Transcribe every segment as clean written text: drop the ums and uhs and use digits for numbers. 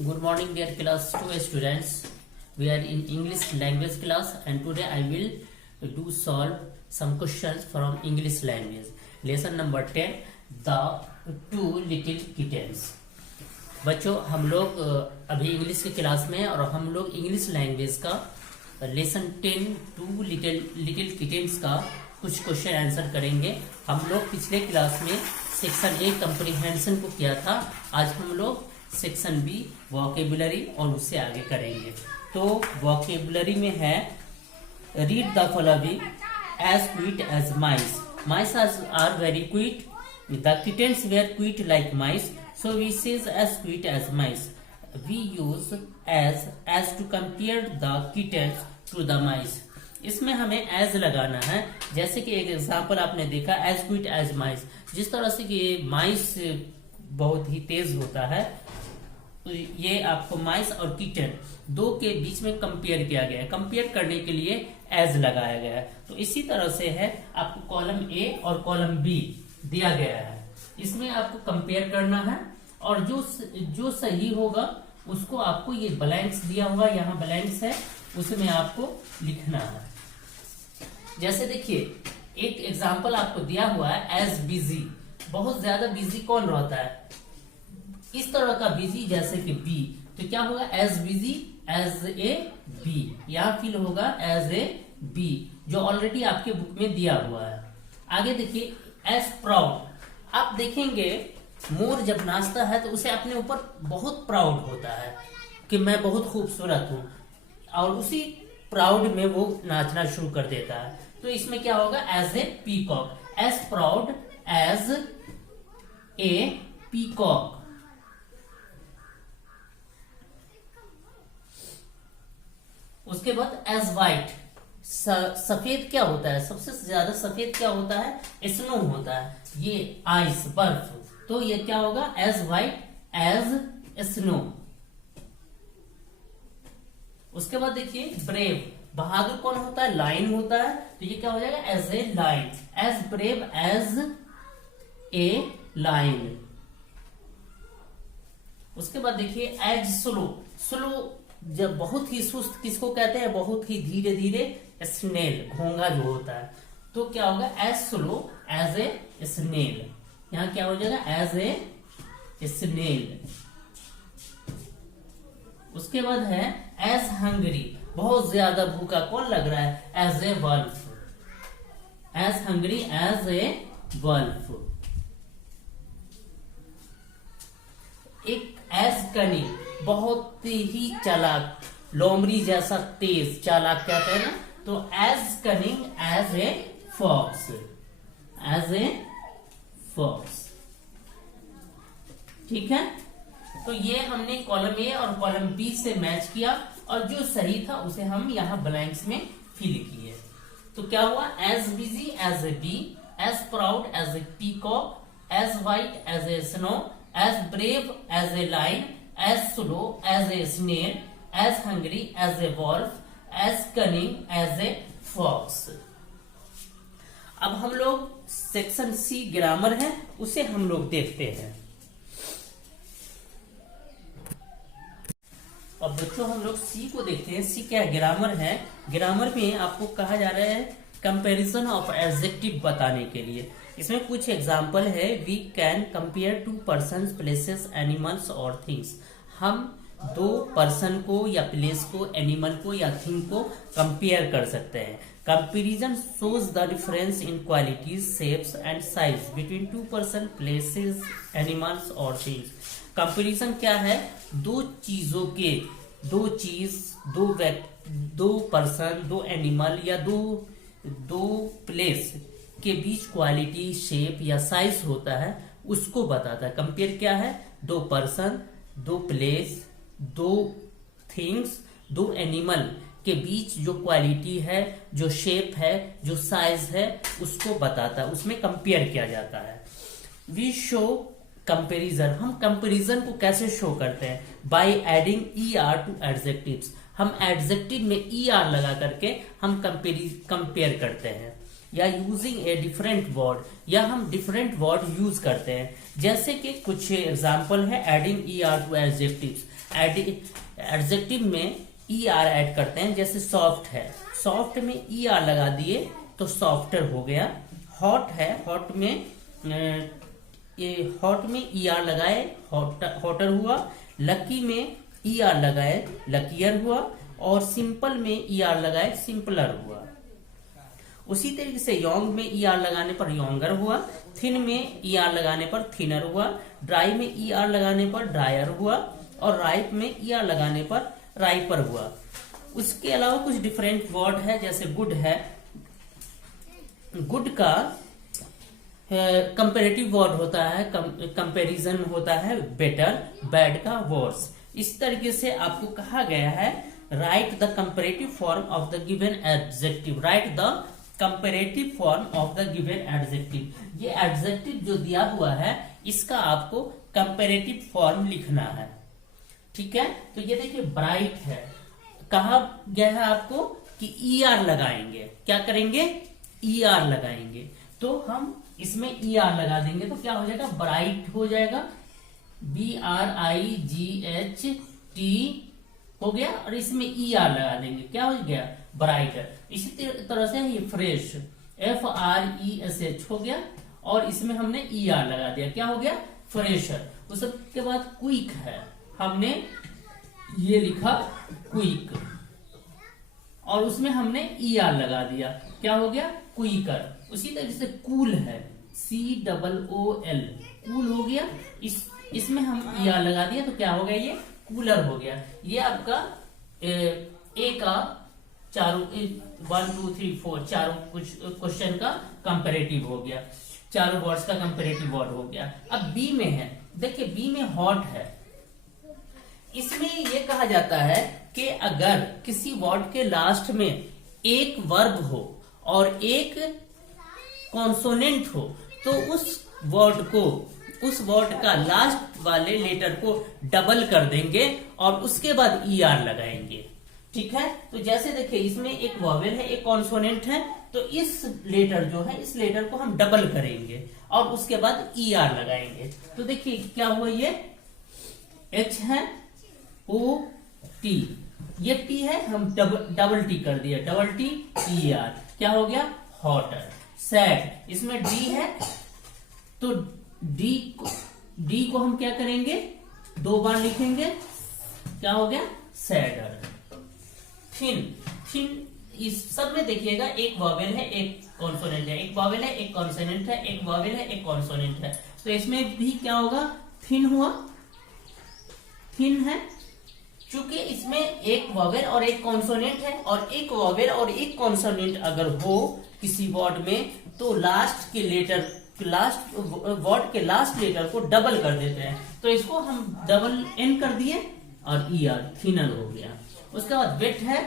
Good morning, dear class 2 students. We are in English language class, and today I will do solve some questions from English language. Lesson number 10, The Two Little Kittens. बच्चों, हम लोग अभी English की class में हैं और हम लोग इंग्लिश लैंग्वेज का लेसन 10 टू लिटिल किटेन्स का कुछ क्वेश्चन आंसर करेंगे। हम लोग पिछले क्लास में सेक्शन ए कंप्रीहेंशन को किया था। आज हम लोग सेक्शन बी वोकेबुलरी और उससे आगे करेंगे। तो वोकेबुलरी में है read the following as quiet as mice. Mice are very quiet, the kittens were quiet like mice, so we says as quick as mice. We use as to compare the kittens to the mice. इसमें हमें as लगाना है। जैसे कि एक example आपने देखा as quick as mice, जिस तरह से कि mice बहुत ही तेज होता है, तो ये आपको माइस और किटन दो के बीच में कंपेयर किया गया है। कंपेयर करने के लिए as लगाया गया है। तो इसी तरह से है, आपको कॉलम ए और कॉलम बी दिया गया है, इसमें आपको कंपेयर करना है और जो सही होगा उसको आपको ये ब्लैंक्स दिया होगा, यहाँ ब्लैंक्स है, उसमें आपको लिखना है। जैसे देखिए एक एग्जांपल आपको दिया हुआ है एज बिजी। बहुत ज्यादा बिजी कौन रहता है? इस तरह का बिजी जैसे कि बी, तो क्या होगा? As busy as a bee, यहाँ फिल होगा एज ए बी, जो ऑलरेडी आपके बुक में दिया हुआ है। आगे देखिए एज प्राउड। आप देखेंगे मोर जब नाचता है तो उसे अपने ऊपर बहुत प्राउड होता है कि मैं बहुत खूबसूरत हूं, और उसी प्राउड में वो नाचना शुरू कर देता है। तो इसमें क्या होगा? As a peacock, as proud as a peacock. उसके बाद एज वाइट। सफेद क्या होता है? सबसे ज्यादा सफेद क्या होता है? स्नो होता है, ये आइस, बर्फ। तो ये क्या होगा? As white as snow. उसके बाद देखिए ब्रेव। बहादुर कौन होता है? लायन होता है, तो ये क्या हो जाएगा? As a lion, as brave as a lion. उसके बाद देखिए एज स्लो। स्लो जब बहुत ही सुस्त किसको कहते हैं? बहुत ही धीरे धीरे, स्नेल, घोंघा जो होता है। तो क्या होगा? As slow as a snail. यहां क्या हो जाएगा? As a snail. उसके बाद है एज हंग्री। बहुत ज्यादा भूखा कौन लग रहा है? As a wolf, as hungry as a wolf. एक एज कनिंग, बहुत ही चालाक, लोमड़ी जैसा तेज, चालाक कहते हैं ना। तो as cunning as a fox, as a fox. ठीक है, तो ये हमने कॉलम ए और कॉलम बी से मैच किया और जो सही था उसे हम यहां ब्लैंक्स में फिल किए। तो क्या हुआ? As busy as a bee, as proud as a peacock, as white as a snow, as brave as a lion, as slow as a snail, as hungry as a wolf, as cunning as a fox. अब हम लोग section C grammar है, उसे हम लोग देखते हैं। अब बच्चों हम लोग सी को देखते हैं। सी क्या है? ग्रामर है। ग्रामर में आपको कहा जा रहा है कंपैरिजन ऑफ एडजेक्टिव बताने के लिए। इसमें कुछ एग्जाम्पल है। We can compare two persons, places, animals और थिंग्स। हम दो पर्सन को या प्लेस को, एनिमल को या थिंग को कंपेयर कर सकते हैं। Comparison shows the difference in qualities, shapes and size between two person, places, animals और थिंग्स। कंपेरिजन क्या है? दो चीजों के, दो चीज, दो पर्सन, दो एनिमल या दो प्लेस के बीच क्वालिटी, शेप या साइज होता है, उसको बताता है। कंपेयर क्या है? दो पर्सन, दो प्लेस, दो थिंग्स, दो एनिमल के बीच जो क्वालिटी है, जो शेप है, जो साइज है, उसको बताता है, उसमें कंपेयर किया जाता है। We show comparison. हम कंपेरिजन को कैसे शो करते हैं? By adding e r to adjectives. हम एडजेक्टिव में ई आर लगा करके हम कंपेयर करते हैं, या यूजिंग ए डिफरेंट वर्ड, या हम डिफरेंट वर्ड यूज करते हैं। जैसे कि कुछ एग्जाम्पल है adding e r to adjectives. Adjective में ई आर ऐड करते हैं, जैसे सॉफ्ट है, सॉफ्ट में ई आर लगा दिए तो सॉफ्टर हो गया। हॉट है, हॉट में ई आर लगाए हॉटर हुआ। लकी में ई आर लगाए लकियर हुआ, और सिंपल में ई आर लगाए सिंपलर हुआ। उसी तरीके से यॉन्ग में ई आर लगाने पर यॉन्गर हुआ। थिन में ई आर लगाने पर थिनर हुआ। ड्राई में ई आर लगाने पर ड्रायर हुआ, और राइप में ई आर लगाने पर राइपर हुआ। उसके अलावा कुछ डिफरेंट वर्ड है, जैसे गुड है, गुड का कंपेरेटिव वर्ड होता है, कंपैरिजन होता है बेटर, बैड का वर्स। इस तरीके से आपको कहा गया है right the comparative form of the given adjective, right the comparative form of the given adjective. ये एडजेक्टिव जो दिया हुआ है इसका आपको कंपेरेटिव फॉर्म लिखना है, ठीक है। तो ये देखिए ब्राइट है, कहा गया है आपको कि ई आर लगाएंगे, क्या करेंगे, ई आर लगाएंगे। तो हम इसमें ई आर लगा देंगे तो क्या हो जाएगा, ब्राइट हो जाएगा, BRIGHT हो गया, और इसमें ई आर लगा देंगे, क्या हो गया, ब्राइटर। इसी तरह से ये फ्रेश, FRESH हो गया, और इसमें हमने ई आर लगा दिया, क्या हो गया, फ्रेशर। उसके बाद क्विक है, हमने ये लिखा क्विक, और उसमें हमने ई आर लगा दिया, क्या हो गया, क्विकर। उसी तरीके से कूल है, COOL, कूल हो गया, इसमें हम ई आर लगा दिया तो क्या हो गया, ये कूलर हो गया। ये आपका ए का चारों 1 2 3 4 चारों कुछ क्वेश्चन का कंपेरेटिव हो गया, चारों वर्ड्स का कंपेरेटिव वर्ड हो गया। अब बी में है, देखिए बी में हॉट है। इसमें ये कहा जाता है कि अगर किसी वर्ड के लास्ट में एक वर्ब हो और एक कॉन्सोनेंट हो तो उस वर्ड का लास्ट वाले लेटर को डबल कर देंगे और उसके बाद ई आर लगाएंगे, ठीक है। तो जैसे देखिए इसमें एक वॉवेल है, एक कॉन्सोनेंट है, तो इस लेटर जो है, इस लेटर को हम डबल करेंगे और उसके बाद ई आर लगाएंगे। तो देखिए क्या हुआ, ये H है, OT, ये T है, हम डबल टी कर दिया, डबल टी ई आर, क्या हो गया, हॉटर। सैड, इसमें D है तो D को हम क्या करेंगे, 2 बार लिखेंगे, क्या हो गया, सैडर। थिन, इस सब में देखिएगा एक वॉवेल है, एक कॉन्सोनेंट है, एक वॉवेल है, एक कॉन्सोनेंट है, एक वॉवेल है, एक कॉन्सोनेंट है। तो इसमें भी क्या होगा, थिन हुआ, थिन है, चूंकि इसमें एक वॉवेल और एक कॉन्सोनेंट है, और एक वॉवेल और एक कॉन्सोनेंट अगर हो किसी वर्ड में तो लास्ट वर्ड के लास्ट लेटर को डबल कर देते हैं। तो इसको हम डबल एन कर दिए और ई आर, थिनर हो गया। उसके बाद वेट है,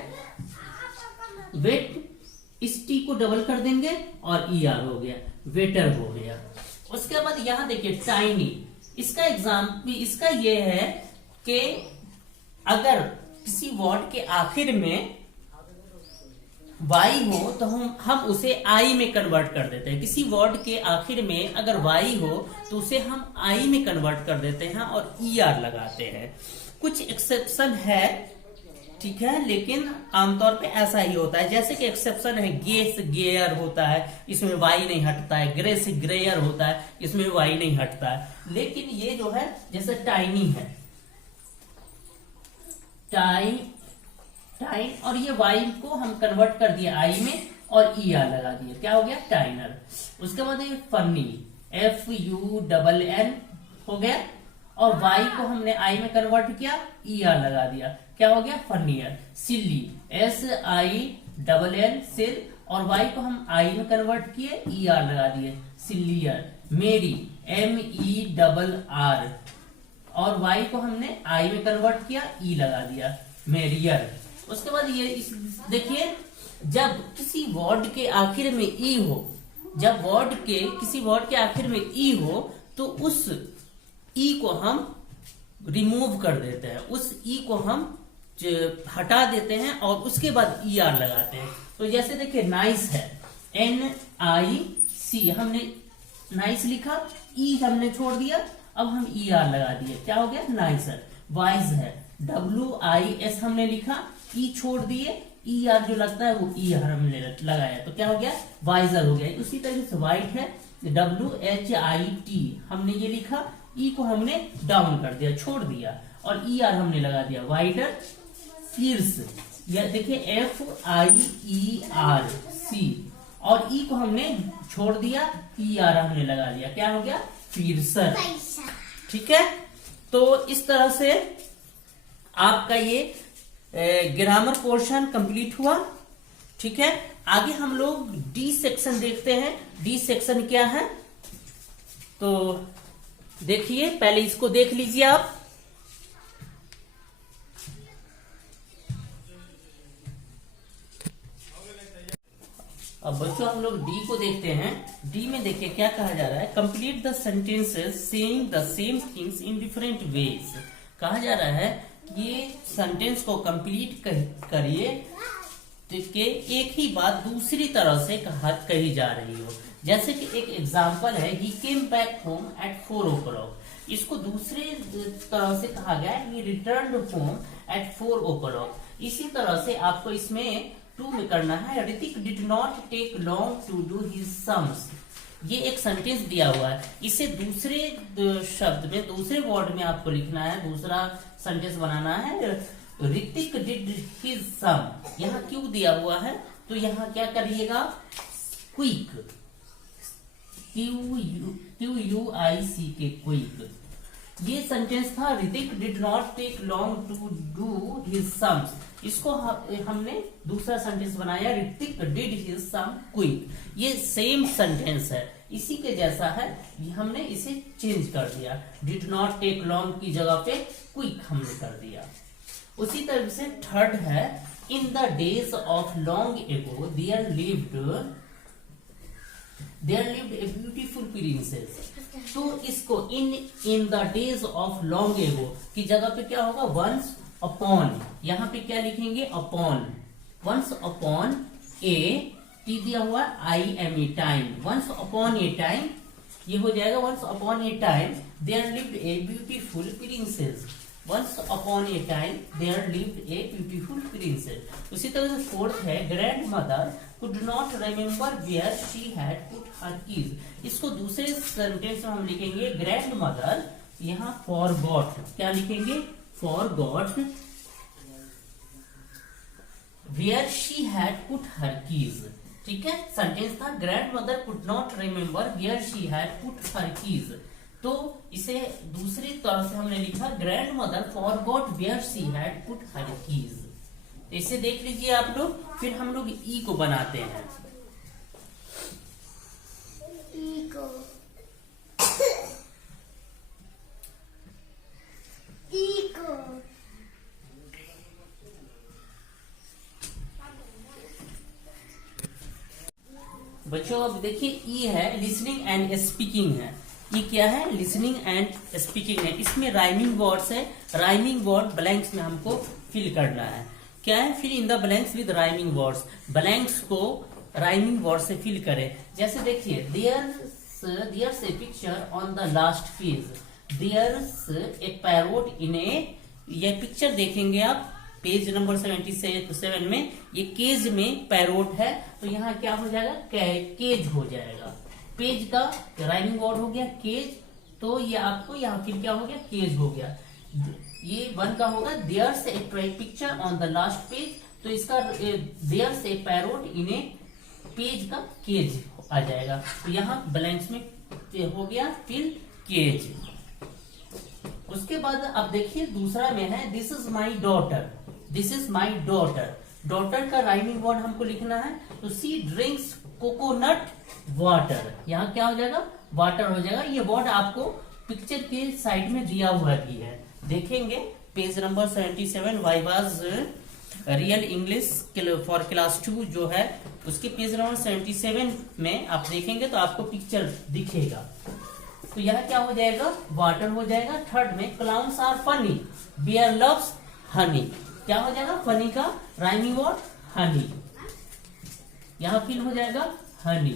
वेट, इस टी को डबल कर देंगे और ई आर हो गया, वेटर हो गया। उसके बाद यहां देखिए टाइनी, इसका एग्जाम्पल, इसका ये है कि अगर किसी वर्ड के आखिर में वाई हो तो हम उसे आई में कन्वर्ट कर देते हैं। किसी वर्ड के आखिर में अगर वाई हो तो उसे हम आई में कन्वर्ट कर देते हैं और ई आर लगाते हैं। कुछ एक्सेप्शन है, ठीक है, लेकिन आमतौर पे ऐसा ही होता है। जैसे कि एक्सेप्शन है, गे से गेयर होता है, इसमें वाई नहीं हटता है। ग्रे से ग्रेयर होता है, इसमें वाई नहीं हटता है। लेकिन ये जो है, जैसे टाइनी है, टाइन, और ये वाई को हम कन्वर्ट कर दिया आई में और ई आर लगा दिया, क्या हो गया, टाइनर। उसके बाद ये फनी, FUNN हो गया, और वाई को हमने आई में कन्वर्ट किया, ई आर लगा दिया, क्या हो गया, फनियर। सिल्ली, SILL, सिल, और वाई को हम आई में कन्वर्ट किए, ई आर लगा दिए, सिल्लियर। मेरी, MERR, और वाई को हमने आई में कन्वर्ट किया, ई लगा दिया, मेरियर। उसके बाद ये देखिए, जब किसी वर्ड के आखिर में ई हो, जब किसी वर्ड के आखिर में ई हो तो उस ई को हम रिमूव कर देते हैं, उस ई को हम हटा देते हैं और उसके बाद ई आर लगाते हैं। तो जैसे देखिए नाइस है, NIC, हमने नाइस लिखा, ई हमने छोड़ दिया, अब हम ई आर लगा दिए, क्या हो गया, नाइसर। वाइज है, WIS हमने लिखा, ई छोड़ दिए, ER जो लगता है वो ER हमने लगाया, तो क्या हो गया, वाइजर हो गया। उसी तरीके से वाइट है, WHIT हमने ये लिखा, ई को हमने डाउन कर दिया, छोड़ दिया, और ER हमने लगा दिया, वाइडर फियर्स। या देखिए FIERC, और ई को हमने छोड़ दिया, ER हमने लगा दिया, क्या हो गया, फियर्सर। ठीक है, तो इस तरह से आपका ये ग्रामर पोर्शन कंप्लीट हुआ। ठीक है, आगे हम लोग डी सेक्शन देखते हैं। डी सेक्शन क्या है, तो देखिए, पहले इसको देख लीजिए आप। अब बच्चों हम लोग डी को देखते हैं। डी में देखिए क्या कहा जा रहा है, complete the sentences saying the same things in different ways. कहा जा रहा है ये सेंटेंस को कंप्लीट करिए कि एक ही बात दूसरी तरह से कही जा रही हो। जैसे कि एक एग्जांपल है, he came back home at 4 o'clock। इसको दूसरे तरह से कहा गया है, ही रिटर्न्ड होम एट 4 o'clock। इसी तरह से आपको इसमें 2 में करना है, Hrithik did not take long to do his sums. ये एक सेंटेंस दिया हुआ है, इसे दूसरे शब्द में, दूसरे वर्ड में आपको लिखना है, दूसरा सेंटेंस बनाना है, ऋतिक डिड हिज सम। यहाँ क्यों दिया हुआ है, तो यहाँ क्या करिएगा, क्विक, QUIC, क्विक। ये सेंटेंस था, Hrithik did not take long to do his sums. इसको हमने दूसरा सेंटेंस बनाया, Hrithik did his sum quick. ये सेम सेंटेंस है, इसी के जैसा है, हमने इसे चेंज कर दिया, डिड नॉट टेक लॉन्ग की जगह पे क्विक हमने कर दिया। उसी तरह से थर्ड है, in the days of long ago there lived a beautiful princess. तो इसको in the days of long ago की जगह पे क्या होगा, वंस अपॉन। यहाँ पे क्या लिखेंगे, upon, once upon a, t दिया हुआ IME, time, once upon a time, ये हो जाएगा once upon a time there lived a beautiful princess. Once upon a time there lived a beautiful princess. उसी तरह से फोर्थ है, grandmother could not remember where she had put her keys. इसको दूसरे sentence में हम लिखेंगे, grand mother, यहाँ फॉरगॉट, क्या लिखेंगे, forgot where she had put her keys. ठीक है, सेंटेंस था, grandmother could not remember where she had put her keys. तो इसे दूसरी तरह से हमने लिखा, grandmother forgot where she had put her keys. इसे देख लीजिए आप लोग। फिर हम लोग ई को बनाते हैं। ई को बच्चों अब देखिए, ई है लिसनिंग एंड स्पीकिंग है। ये क्या है, लिसनिंग एंड स्पीकिंग है। इसमें राइमिंग वर्ड्स है, राइमिंग वर्ड ब्लैंक्स में हमको फिल करना है। क्या है, fill in the blanks with rhyming words. Blanks को राइमिंग वर्ड से फिल करें। जैसे देखिए, there's a picture on the last page, there's a parrot in a, ये पिक्चर देखेंगे आप पेज नंबर 77 में, ये केज में पैरोट है, तो यहाँ क्या हो जाएगा, केज हो जाएगा। पेज का राइमिंग वर्ड हो गया केज, तो ये आपको यहाँ फिर क्या हो गया, केज हो गया। ये वन का होगा, there's a picture on the last page, तो इसका there's a parrot in a page का केज आ जाएगा। तो यहाँ ब्लैंक्स में हो गया फिल केज। उसके बाद अब देखिए दूसरा में है, this is my daughter, this is my daughter. Daughter का राइमिंग वर्ड हमको लिखना है, तो सी ड्रिंक्स कोकोनट वाटर, यहाँ क्या हो जाएगा, वाटर हो जाएगा। ये वर्ड आपको पिक्चर के साइड में दिया हुआ भी है, देखेंगे page number 77 Viva's real English for class 2 जो है, उसके पेज नंबर 77 में आप देखेंगे तो आपको पिक्चर दिखेगा। तो यहाँ क्या हो जाएगा, वाटर हो जाएगा। थर्ड में, clowns are funny, bear loves honey, क्या हो जाएगा, फनी का राइमिंग वर्ड हनी, यहाँ फिल हो जाएगा honey.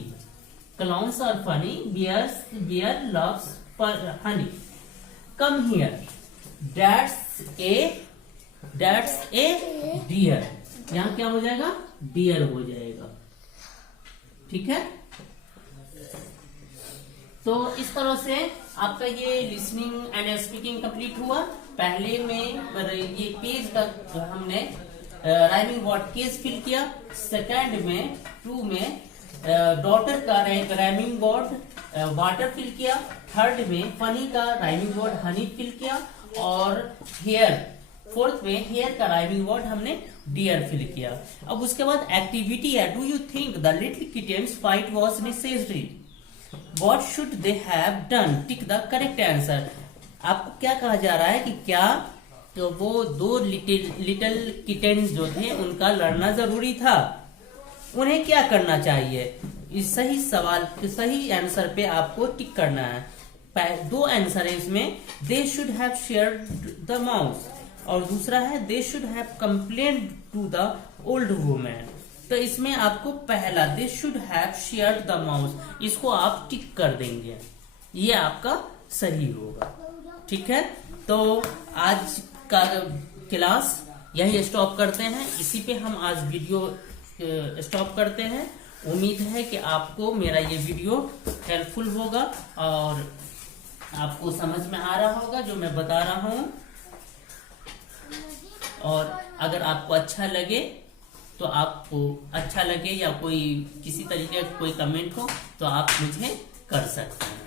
Clowns are funny, bear loves honey. Come here, that's a that's a deer. यहाँ क्या हो जाएगा? डियर हो जाएगा। ठीक है, तो इस तरह से आपका ये लिसनिंग एंड स्पीकिंग कंप्लीट हुआ। पहले में ये पेज का हमने राइमिंग वर्ड केस फिल किया। सेकंड में 2 में डॉटर का राइमिंग वर्ड वाटर फिल किया। थर्ड में फनी का राइमिंग वर्ड हनी फिल किया। और हेयर, फोर्थ में हेयर का राइमिंग वर्ड हमने डियर फिल किया। अब उसके बाद एक्टिविटी है, do you think the little kittens fight was necessary? What should they have done? Tick the correct answer. आपको क्या कहा जा रहा है कि क्या तो वो 2 लिटिल किटेन जो थे उनका लड़ना जरूरी था, उन्हें क्या करना चाहिए? इस सही सवाल सही आंसर पे आपको टिक करना है। 2 आंसर है इसमें, they should have shared the mouse और दूसरा है they should have complained to the old women. तो इसमें आपको पहला they should have shared the mouse, इसको आप टिक कर देंगे, ये आपका सही होगा। ठीक है, तो आज का क्लास यही स्टॉप करते हैं, इसी पे हम आज वीडियो स्टॉप करते हैं। उम्मीद है कि आपको मेरा ये वीडियो हेल्पफुल होगा और आपको समझ में आ रहा होगा जो मैं बता रहा हूं। और अगर आपको अच्छा लगे तो आपको अच्छा लगे या कोई किसी तरीके का कोई कमेंट हो तो आप मुझे कर सकते हैं।